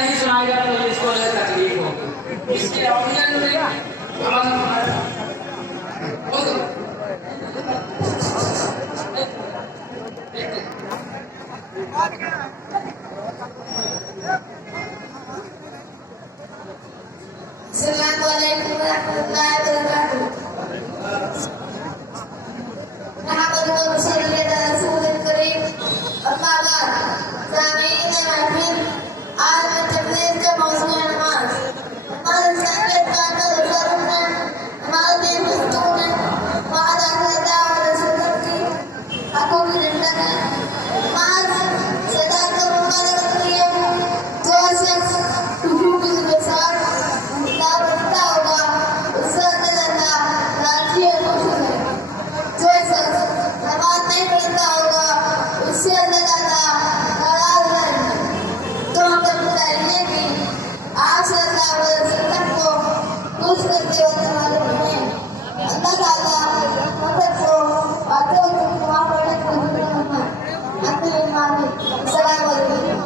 नहीं सुनाएगा तो इसको तकलीफ होगी। इसके ऑडियंस में Assalamualaikum warahmatullahi wabarakatuh. Nahmadu wa nusalli ala rasulil karim. Amma ba'd. Sami'in al-mahfil आज मैं तबलीग का मौजूद है नमाज। नमाज इस्लामियत का अंदर फर्ज है। नमाज में गुफ्तगू है। नमाज अल्लाह और रसूल की हकों की रक्षा है। नमाज सदा का मुबारक रखिए। जो शख्स खुशू के साथ नमाज पढ़ता होगा उससे अल्लाह राजी और खुश है। जो शख्स नमाज नहीं पढ़ता होगा उससे अल्लाह नाराज रहेंगे। तो हम बताइए कि आज अल्लाह को खुश करते वक्त मालूम है अल्लाह ताला मदद को बातों को वहाँ पढ़ने को जरूर है। अंतिम मानी अस्सलाम वालेकुम।